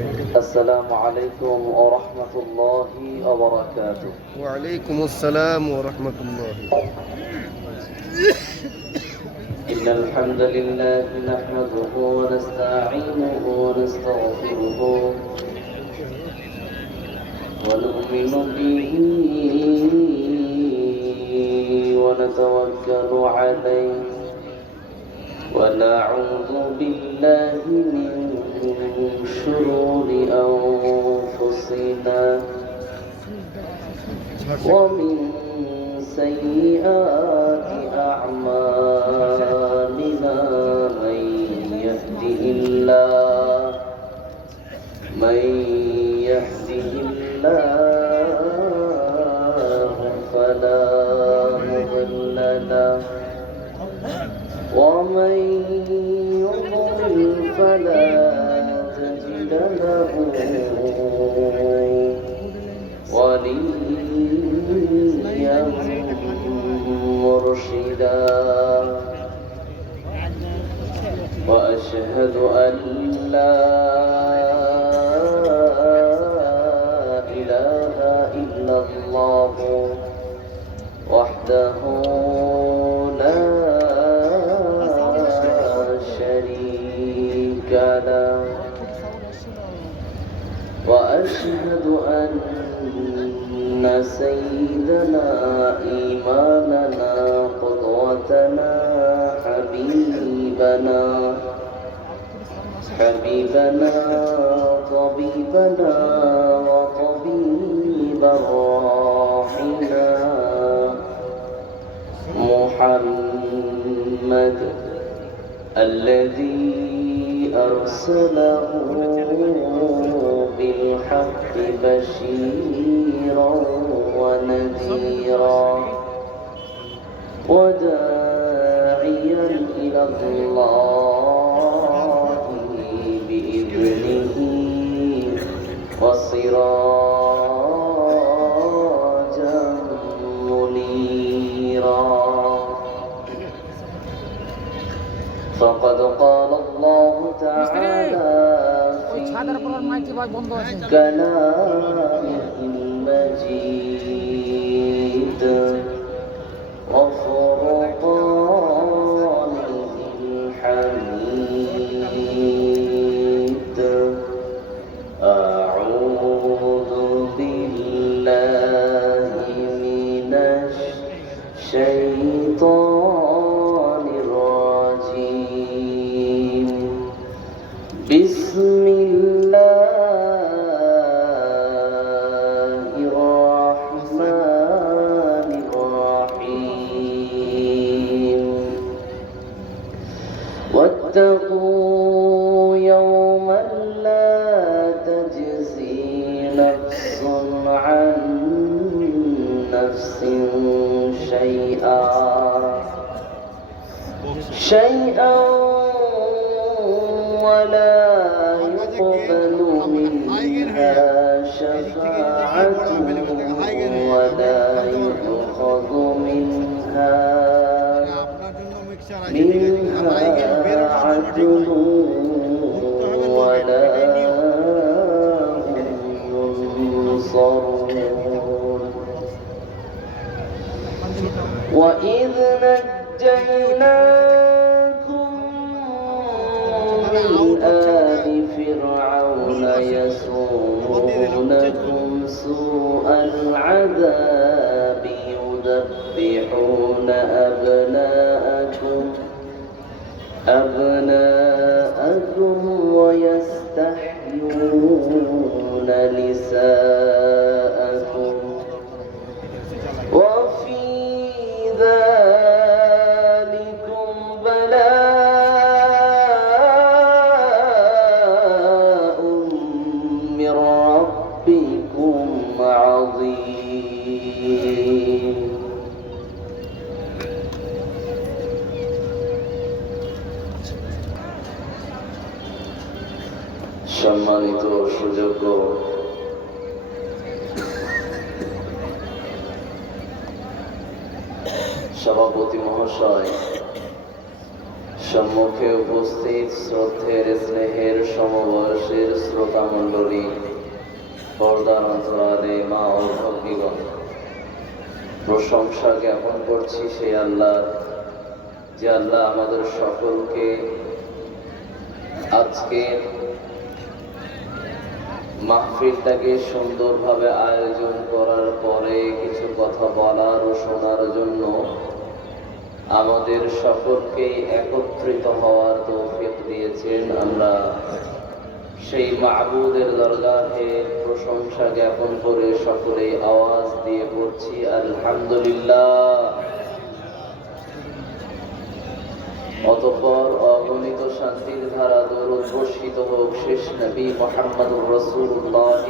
السلام عليكم ورحمة الله وبركاته. وعليكم السلام ورحمة الله. إن الحمد لله نحمده ونستعينه ونستغفره ونؤمن به ونتوكل عليه ونعوذ بالله من شرور أنفسنا ومن سيئات أعمالنا من يهده الله فلا مضل له ومن يضلل فلا تجد له وليا مرشدا وأشهد أن لا إله إلا الله وحده لا شريك له وأشهد أن سيدنا إمامنا قدوتنا حبيبنا طبيبنا وطبيب روحنا محمد الذي أرسله بالحق بشيرا ونذيرا وداعيا إلى الله بإذنه وسراجا منيرا فقد قال الله تعالى في كلامه المجيد وفرقانه الحميد أعوذ بالله من الشيطان الرجيم بسم الله الرحمن الرحيم واتقوا يوما لا تجزي نفس عن نفس شيئا ولا يقبل منها شفاعة ولا يؤخذ منها عدل ولا هم ينصرون وإذ نجيناكم من آل فرعون يسومونكم سوء العذاب يذبحون أبناءكم ويستحيون نساءكم وفي ذلكم بلاء من ربكم عظيم সম্মানিত সুযোগ্য সভাপতি মহাশয়, সম্মুখে উপস্থিত শ্রদ্ধের স্নেহের সমবয়সের শ্রোতা মণ্ডলী, পর্দার অন্তরালে মা ও ভগ্নীগণ, প্রশংসা জ্ঞাপন করছি সেই আল্লাহর, যে আল্লাহ আমাদের সকলকে আজকে মাহফিলটাকে সুন্দরভাবে আয়োজন করার পরে কিছু কথা বলার ও শোনার জন্য আমাদের সকলকেই একত্রিত হওয়ার তৌফিক দিয়েছেন। আমরা সেই মাবুদের দরগাহে প্রশংসা জ্ঞাপন করে সকলেই আওয়াজ দিয়ে পড়ছি আলহামদুলিল্লাহ। অতঃপর অগণিত শান্তির ধারা দরুদ বর্ষিত হোক শেষ নবী মুহাম্মদুর রাসূলুল্লাহ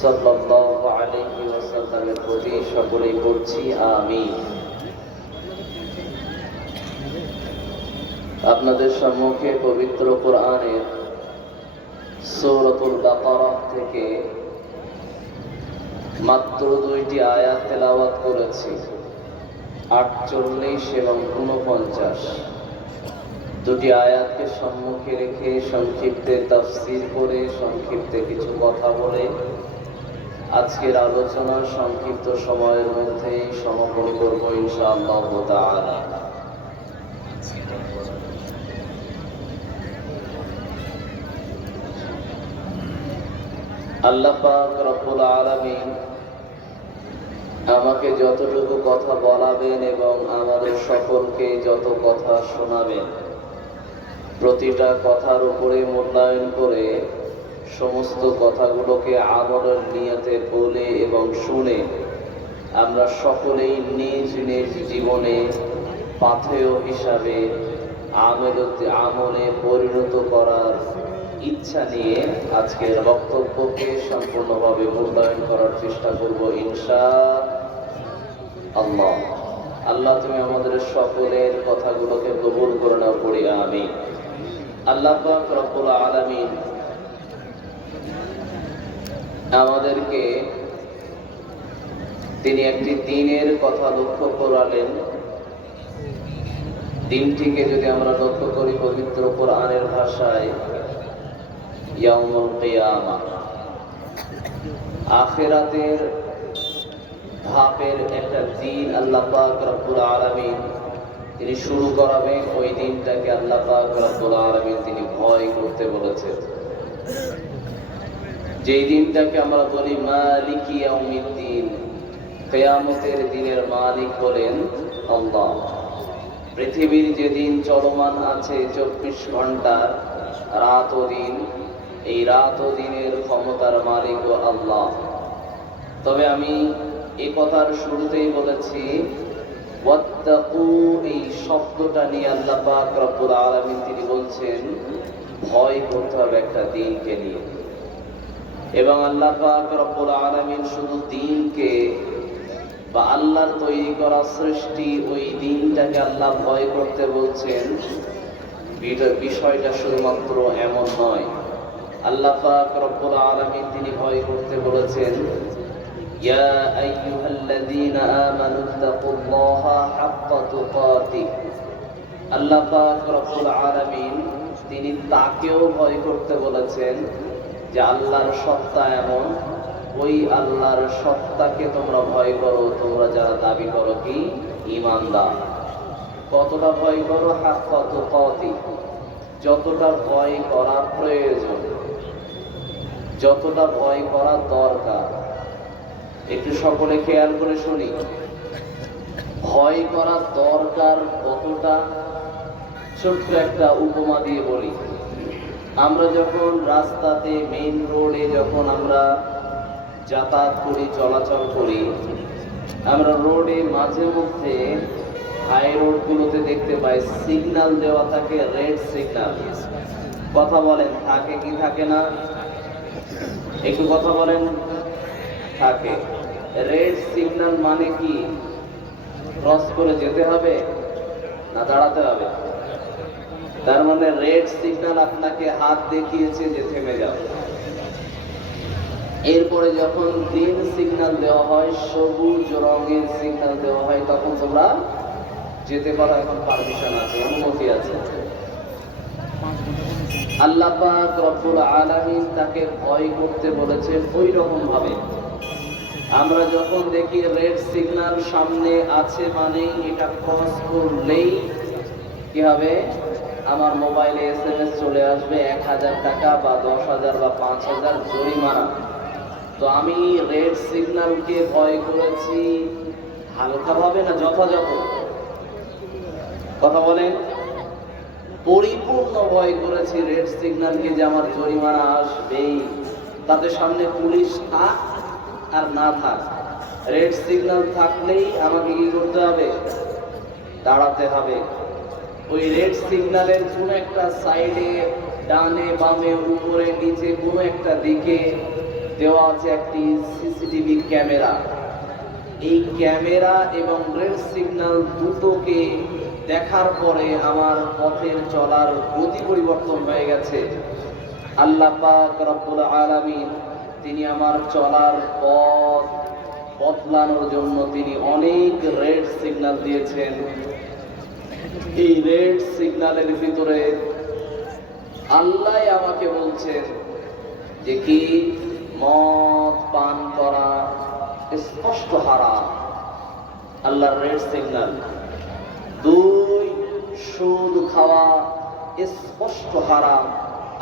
সাল্লাল্লাহু আলাইহি ওয়াসাল্লামের প্রতি সকলেই পড়ছি আমিন। আপনাদের সম্মুখে পবিত্র কোরআনের সূরাতুল বাকারা থেকে মাত্র 2টি আয়াত তেলাওয়াত করেছি, 48 এবং 49। দুটি আয়াতকে সম্মুখে রেখে সংক্ষিপ্তে তাফসীর করে সংক্ষিপ্তে কিছু কথা বলে আজকের আলোচনা সংক্ষিপ্ত সময়ের মধ্যেই সমাপন করব ইনশাআল্লাহ তাআলা। আল্লাহ পাক রব্বুল আলামিন আমাকে যতটুকু কথা বলাবেন এবং আমাদের সকলকে যত কথা শোনাবেন, প্রতিটা কথার উপরে মূল্যায়ন করে সমস্ত কথাগুলোকে আমলের নিয়তে বলে এবং শুনে আমরা সকলেই নিজ নিজ জীবনে পাথেয় হিসাবে আমলে পরিণত করার ইচ্ছা নিয়ে আজকের বক্তব্যকে সম্পূর্ণভাবে মূল্যায়ন করার চেষ্টা করব ইনশাআল্লাহ। আল্লাহ তুমি আমাদের সকলের কথাগুলোকে কবুল করে নাও, পড়ি আমিন। আল্লাহ পাক রব্বুল আলামিন আমাদেরকে তিনি একটি দিনের কথা লক্ষ্য করালেন। দিনটিকে যদি আমরা লক্ষ্য করি পবিত্র কোরআনের ভাষায় ইয়াউমুল কিয়ামা, আখিরাতের ধাপের একটা দিন আল্লাহ পাক রব্বুল আলামিন তিনি শুরু করাবেন। ওই দিনটাকে আল্লাহ পাক রব্বুল আলামিন তিনি ভয় করতে বলেছেন। যেই দিনটাকে আমরা বলি মালিক ইয়াউমিদ্দিন, কিয়ামতের দিনের মালিক হলেন আল্লাহ। পৃথিবীর যে দিন চলমান আছে 24 ঘন্টার রাত ও দিন, এই রাত ও দিনের ক্ষমতার মালিক ও আল্লাহ। তবে আমি এই কথার শুরুতেই বলেছি ওয়াত্তাকু, এই শব্দটা নিয়ে আল্লাহ পাক রব্বুল আলামিন তিনি বলছেন ভয় করতে হবে একটা দিনকে নিয়ে। এবং আল্লাহ পাক রব্বুল আলামিন শুধু দিনকে বা আল্লাহর তৈরি করা সৃষ্টি ওই দিনটাকে আল্লাহ ভয় করতে বলছেন, বিষয়টা শুধুমাত্র এমন নয়। আল্লাহ পাক রব্বুল আলামিন তিনি ভয় করতে বলেছেন ইয়া আইয়ুহাল্লাযীনা আমানুত্তাকুল্লাহা হাক্কা তুকাতিহ। আল্লাহ পাক রব্বুল আলামিন তিনি তাকেও ভয় করতে বলেছেন যে আল্লাহর সত্তা এমন, ওই আল্লাহর সত্তাকে তোমরা ভয় করো, তোমরা যারা দাবি করো কি ঈমানদার। কতটা ভয় করো? হাক্কা তুকাতিহ, যতটা ভয় করা প্রয়োজন, যতটা ভয় করা দরকার। একটু সকলে খেয়াল করে শুনি, ভয় করা দরকার কতটা। ছোট্ট একটা উপমা দিয়ে বলি, আমরা যখন রাস্তাতে মেইন রোডে যখন আমরা যাতায়াত করি, চলাচল করি, আমরা রোডে মাঝে মধ্যে হাই রোডগুলোতে দেখতে পাই সিগন্যাল দেওয়া থাকে, রেড সিগন্যাল। কথা বলেন থাকে কি থাকে না? একটু কথা বলেন। থাকে। রেড সিগন্যাল মানে কি? ক্রস করে যেতে হবে না দাঁড়াতে হবে? তার মানে রেড সিগন্যাল আপনাকে হাত দেখিয়েছে যে থেমে যাও। এরপরে যখন গ্রিন সিগন্যাল দেওয়া হয়, সবুজ রঙের সিগন্যাল দেওয়া হয়, তখন তোমরা যেতে পারো, এখন পারমিশন আছে, অনুমতি আছে। আল্লাহ পাক রব্বুল আলামিন তাকে ভয় করতে বলেছেন ওই রকম ভাবে। আমরা যখন দেখি রেড সিগন্যাল সামনে আছে মানে এটা ক্রস করলেই কি হবে, আমার মোবাইলে SMS চলে আসবে 1000 টাকা বা 10,000 বা 5,000 জরিমানা। তো আমি রেড সিগন্যালকে ভয় করেছি হালকাভাবে না যথাযথ? কথা বলেন। পরিপূর্ণ ভয় করেছি রেড সিগন্যালকে, যে আমার জরিমানা আসবেই, তাতে সামনে পুলিশ থাক আর না থাক, রেড সিগন্যাল থাকলেই আমাকে কি করতে হবে? দাঁড়াতে হবে। ওই রেড সিগন্যালের কোন একটা সাইডে, ডানে বামে উপরে নিচে কোন একটা দিকে দেওয়া আছে একটি সিসিটিভি ক্যামেরা। এই ক্যামেরা এবং রেড সিগন্যাল দুটোকে দেখার পরে আমার পথের চলার গতি পরিবর্তন হয়ে গেছে। আল্লাহ পাক রব্বুল আলামিন তিনি আমার চলার পথ বদলানোর জন্য তিনি অনেক রেড সিগন্যাল দিয়েছেন। এই রেড সিগন্যালের ভিতরে আল্লাহ আমাকে বলছেন যে কি মদ পান করা স্পষ্ট হারাম, আল্লাহর রেড সিগন্যাল। 2, সুদ খাওয়া স্পষ্ট হারাম,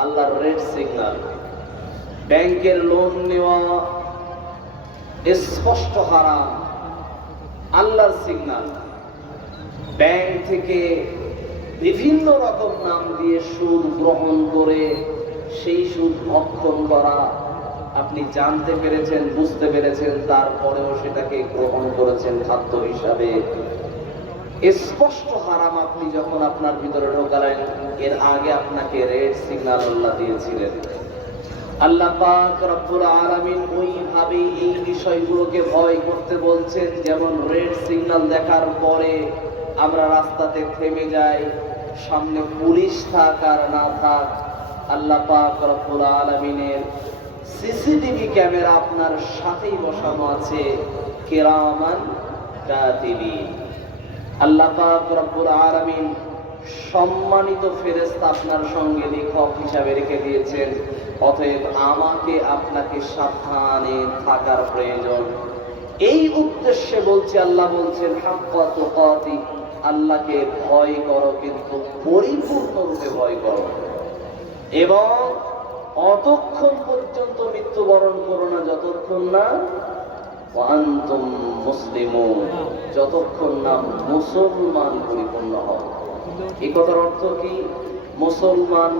আল্লাহর রেড সিগন্যাল। ব্যাংকের লোন নেওয়া স্পষ্ট হারাম, আল্লাহর সিগন্যাল। ব্যাংক থেকে বিভিন্ন রকম নাম দিয়ে সুদ গ্রহণ করে সেই সুদ ভক্ষণ করা, আপনি জানতে পেরেছেন, বুঝতে পেরেছেন, তারপরেও সেটাকে গ্রহণ করেছেন খাদ্য হিসাবে, স্পষ্ট হারাম। আপনি যখন আপনার ভিতরে ঢোকালেন, এর আগে আপনাকে রেড সিগন্যাল আল্লাহ দিয়েছিলেন। আল্লাহ পাক রব্বুল আলামিন ওইভাবে এই বিষয়গুলোকে ভয় করতে বলছেন, যেমন রেড সিগন্যাল দেখার পরে আমরা রাস্তাতে থেমে যাই, সামনে পুলিশ থাক আর না থাক, আল্লাহ পাক রব্বুল আলামিনের সিসিটিভি ক্যামেরা আপনার সাথেই বসানো আছে, কিরামান কাতিবিন। আল্লাহ পাক রব্বুল আলামিন সম্মানিত ফেরেশতা আপনার সঙ্গে লেখক হিসাবে রেখে দিয়েছেন। অতএব আমাকে আপনাকে সাবধানে থাকার প্রয়োজন। এই উদ্দেশ্যে বলছি, আল্লাহ বলছেন হাক্কা তুকাতি, আল্লাহকে ভয় করো, কিন্তু পরিপূর্ণরূপে ভয় করো, এবং অতক্ষণ পর্যন্ত মৃত্যুবরণ করো না যতক্ষণ না ওয়া আনতুম মুসলিমুন, যতক্ষণ না মুসলমান পরিপূর্ণ হয়। এই কথার অর্থ কি? মুসলমান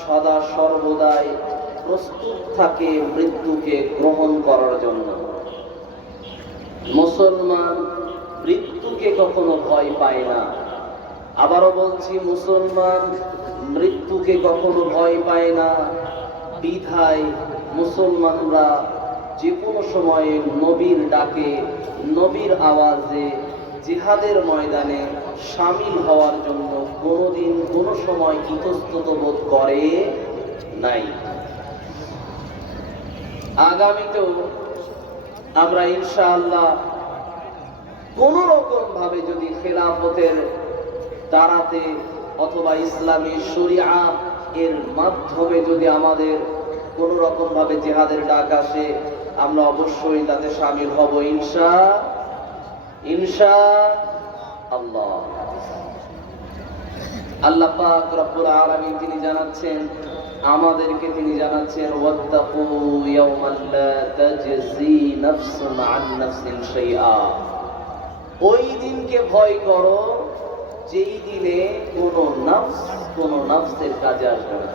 সদা সর্বদাই প্রস্তুত থাকে মৃত্যুকে গ্রহণ করার জন্য। মুসলমান মৃত্যুকে কখনো ভয় পায় না। আবারও বলছি, মুসলমান মৃত্যুকে কখনো ভয় পায় না। বিধায় মুসলমানরা যে কোনো সময়ে নবীর ডাকে, নবীর আওয়াজে জিহাদের ময়দানে শামিল হওয়ার জন্য কোনোদিন কোনো সময় ইতস্তত বোধ করে নাই। আগামীতেও আমরা ইনশাআল্লাহ কোনো রকম ভাবে যদি খেলাফতের দ্বারাতে অথবা ইসলামী শরিয়া এর মাধ্যমে যদি আমাদের কোন রকম ভাবে জিহাদের ডাক আসে, আমরা অবশ্যই তাতে শামিল হব ইনশাআল্লাহ। আল্লাহ পাক রব্বুল আলামিন তিনি জানাচ্ছেন আমাদেরকে, তিনি জানাচ্ছেন ওয়াত্তাকু ইয়াওমান লা তাজজি নাফসুন আন নাফসিন শাইআ, ওই দিনকে ভয় করো যেই দিনে কোনো নফস কোনো নফসের কাজে আসবে না।